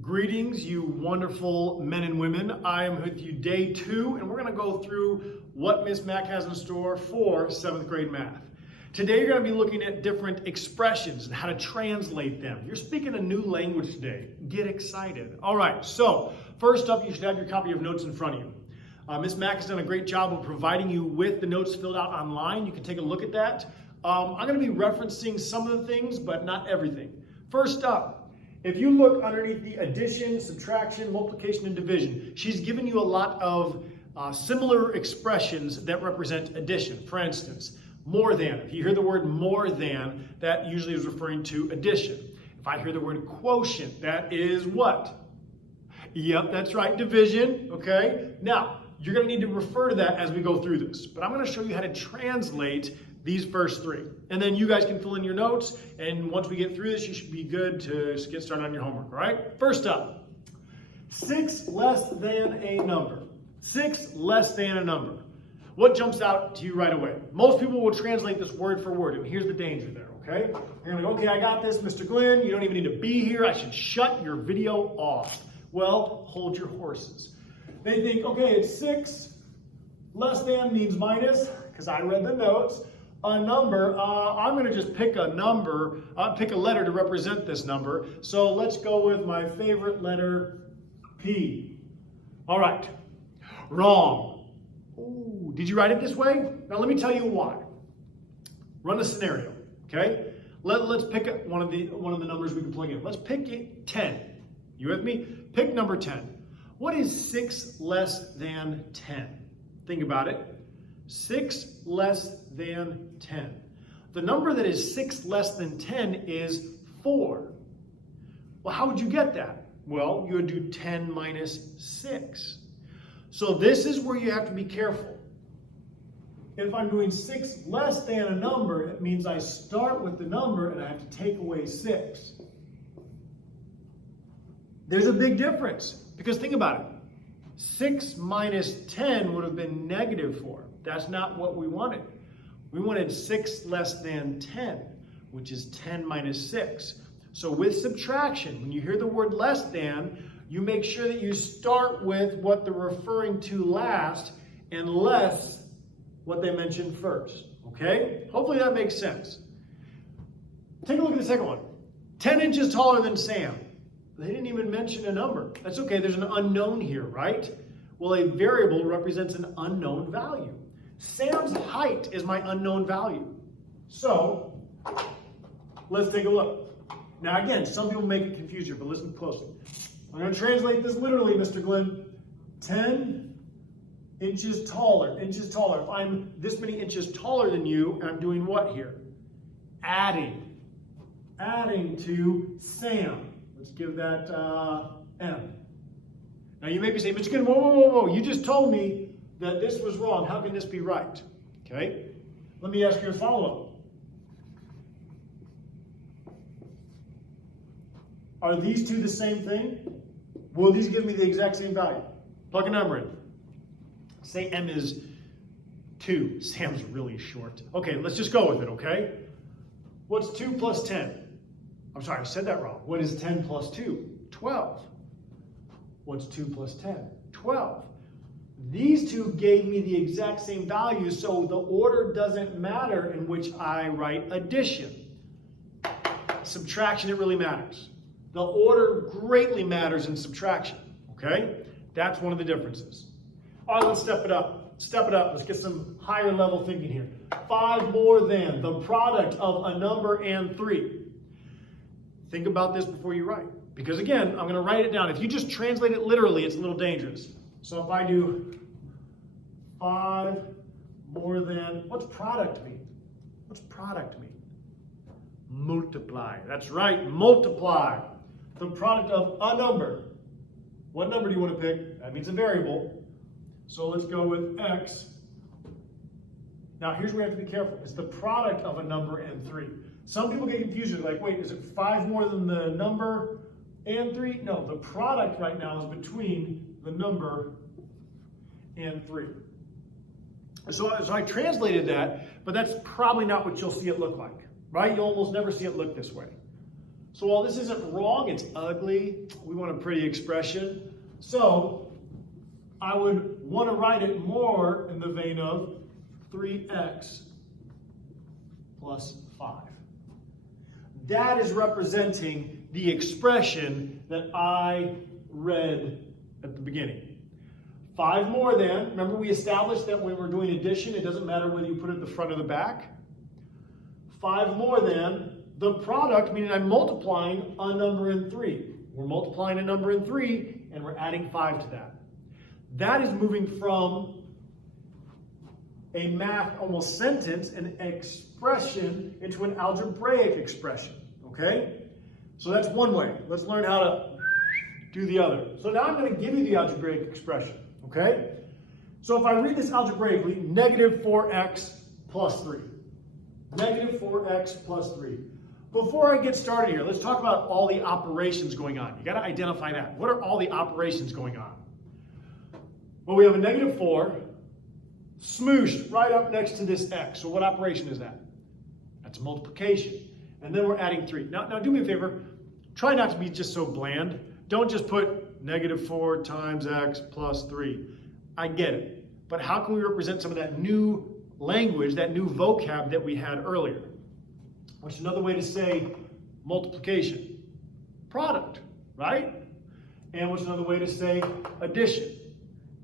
Greetings, you wonderful men and women. I am with you day 2, and we're going to go through what Miss Mack has in store for 7th grade math. Today, you're going to be looking at different expressions and how to translate them. You're speaking a new language today. Get excited. All right, so first up, you should have your copy of notes in front of you. Miss Mack has done a great job of providing you with the notes filled out online. You can take a look at that. I'm going to be referencing some of the things, but not everything. First up, if you look underneath the addition, subtraction, multiplication, and division, she's given you a lot of similar expressions that represent addition. For instance, more than. If you hear the word more than, that usually is referring to addition. If I hear the word quotient, that is what? Yep, that's right, division, okay? Now, you're going to need to refer to that as we go through this, but I'm going to show you how to translate these first 3. And then you guys can fill in your notes, and once we get through this, you should be good to get started on your homework, all right? First up, 6 less than a number. 6 less than a number. What jumps out to you right away? Most people will translate this word for word, and here's the danger there, okay? You're going to go, okay, I got this, Mr. Glenn, you don't even need to be here, I should shut your video off. Well, hold your horses. They think, okay, it's 6 less than means minus, because I read the notes. A number, I'm going to just pick a number, pick a letter to represent this number. So let's go with my favorite letter, P. All right, wrong. Ooh, did you write it this way? Now let me tell you why. Run a scenario, okay? Let's pick one of the numbers we can plug in. Let's pick it 10. You with me? Pick number 10. What is 6 less than 10? Think about it. 6 less than 10. The number that is 6 less than 10 is 4. Well, how would you get that? Well, you would do 10 minus 6. So this is where you have to be careful. If I'm doing 6 less than a number, it means I start with the number and I have to take away 6. There's a big difference, because think about it. 6 minus 10 would have been negative 4. That's not what we wanted. We wanted 6 less than 10, which is 10 minus 6. So with subtraction, when you hear the word less than, you make sure that you start with what they're referring to last and less what they mentioned first. Okay? Hopefully that makes sense. Take a look at the second one. 10 inches taller than Sam. They didn't even mention a number. That's okay, there's an unknown here, right? Well, a variable represents an unknown value. Sam's height is my unknown value. So, let's take a look. Now again, some people make it confuse you, but listen closely. I'm going to translate this literally, Mr. Glenn. 10 inches taller, If I'm this many inches taller than you, I'm doing what here? Adding to Sam. Let's give that M. Now you may be saying, Mr. Glenn, whoa, you just told me that this was wrong. How can this be right? Okay, let me ask you a follow-up. Are these two the same thing? Will these give me the exact same value? Plug a number in. Say M is 2. Sam's really short. Okay, let's just go with it, okay? What's 2 plus 10? I'm sorry, I said that wrong. What is 10 plus 2? 12. What's 2 plus 10? 12. These two gave me the exact same value, so the order doesn't matter in which I write addition. Subtraction, it really matters. The order greatly matters in subtraction, okay? That's one of the differences. All right, let's step it up. Let's get some higher level thinking here. 5 more than the product of a number and 3. Think about this before you write. Because again, I'm going to write it down. If you just translate it literally, it's a little dangerous. So if I do 5 more than, what's product mean? What's product mean? Multiply. That's right, multiply. The product of a number. What number do you want to pick? That means a variable. So let's go with X. Now here's where you have to be careful. It's the product of a number and 3. Some people get confused. They're like, wait, is it 5 more than the number and 3? No, the product right now is between the number and 3. So I translated that, but that's probably not what you'll see it look like, right? You'll almost never see it look this way. So while this isn't wrong, it's ugly. We want a pretty expression. So I would want to write it more in the vein of 3x plus 5. That is representing the expression that I read at the beginning. 5 more than, remember we established that when we're doing addition, it doesn't matter whether you put it at the front or the back. 5 more than the product, meaning I'm multiplying a number in 3. We're multiplying a number in 3, and we're adding 5 to that. That is moving from a math almost sentence, an expression, into an algebraic expression, okay? So that's one way. Let's learn how to do the other. So now I'm going to give you the algebraic expression, okay? So if I read this algebraically, negative 4x plus 3. Negative 4x plus 3. Before I get started here, let's talk about all the operations going on. You got to identify that. What are all the operations going on? Well, we have a negative 4 smooshed right up next to this x. So what operation is that? That's multiplication. And then we're adding 3. Now do me a favor. Try not to be just so bland. Don't just put negative 4 times x plus 3. I get it. But how can we represent some of that new language, that new vocab that we had earlier? What's another way to say multiplication? Product, right? And what's another way to say addition?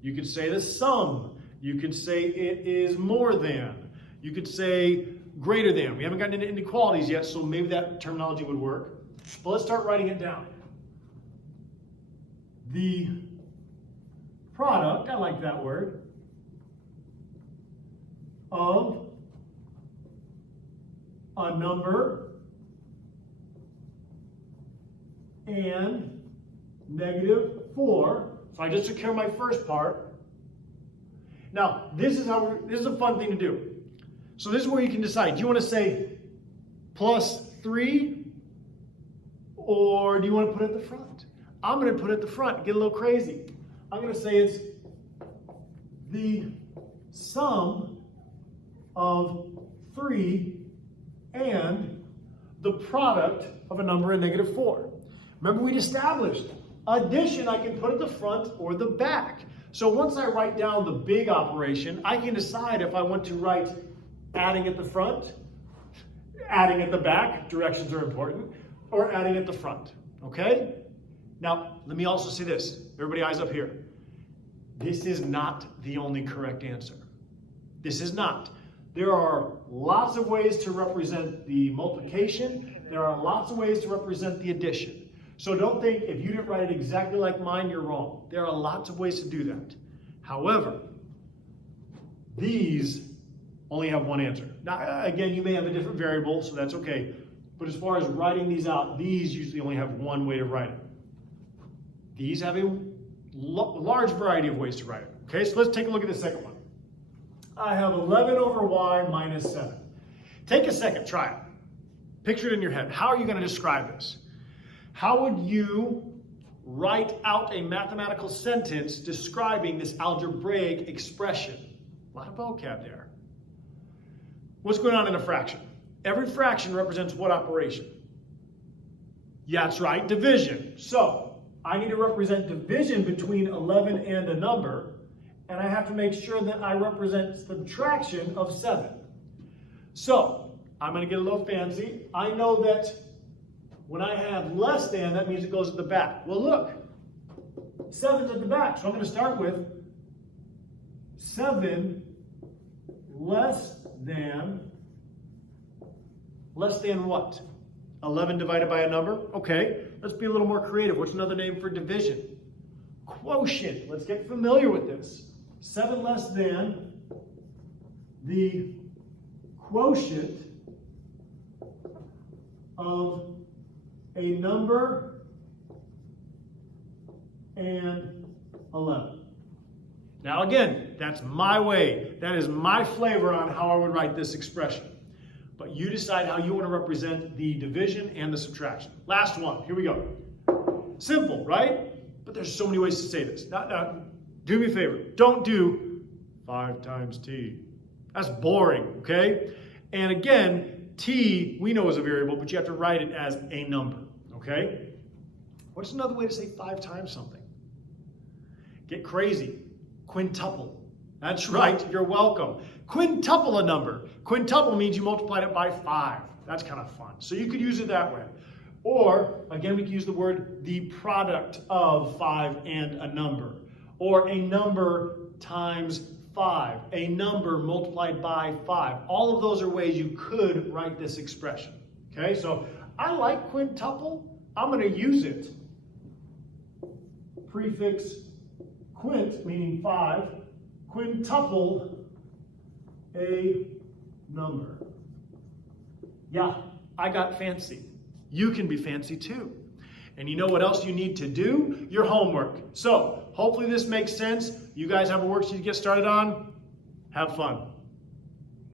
You could say the sum. You could say it is more than. You could say greater than. We haven't gotten into inequalities yet, so maybe that terminology would work. But let's start writing it down. The product, I like that word, of a number and negative 4. So I just took care of my first part. Now, this is a fun thing to do. So this is where you can decide. Do you want to say plus 3 or do you want to put it at the front? I'm going to put it at the front, get a little crazy. I'm going to say it's the sum of 3 and the product of a number and negative 4. Remember we'd established addition I can put at the front or the back. So once I write down the big operation, I can decide if I want to write adding at the front, adding at the back, directions are important, or adding at the front, okay? Now, let me also say this. Everybody eyes up here. This is not the only correct answer. This is not. There are lots of ways to represent the multiplication. There are lots of ways to represent the addition. So don't think if you didn't write it exactly like mine, you're wrong. There are lots of ways to do that. However, these only have one answer. Now, again, you may have a different variable, so that's okay. But as far as writing these out, these usually only have one way to write it. These have a large variety of ways to write it. Okay, so let's take a look at the second one. I have 11 over y minus 7. Take a second, try it. Picture it in your head. How are you going to describe this? How would you write out a mathematical sentence describing this algebraic expression? A lot of vocab there. What's going on in a fraction? Every fraction represents what operation? Yeah, that's right, division. So I need to represent division between 11 and a number, and I have to make sure that I represent subtraction of 7. So I'm going to get a little fancy. I know that when I have less than, that means it goes at the back. Well, look, 7's at the back. So I'm going to start with 7 less than what? 11 divided by a number? Okay, let's be a little more creative. What's another name for division? Quotient. Let's get familiar with this. 7 less than the quotient of a number and 11. Now again, that's my way. That is my flavor on how I would write this expression. But you decide how you want to represent the division and the subtraction. Last one. Here we go. Simple, right? But there's so many ways to say this. Now, do me a favor. Don't do 5 times t. That's boring, okay? And again, t we know is a variable, but you have to write it as a number. okay? What's another way to say 5 times something? Get crazy. Quintuple. That's right, you're welcome. Quintuple a number. Quintuple means you multiplied it by 5. That's kind of fun. So you could use it that way. Or, again, we could use the word the product of 5 and a number. Or a number times 5. A number multiplied by 5. All of those are ways you could write this expression. Okay, so I like quintuple. I'm going to use it. Prefix quint, meaning 5. Quintuple a number. Yeah, I got fancy. You can be fancy too. And you know what else you need to do? Your homework. So, hopefully this makes sense. You guys have a worksheet to get started on. Have fun.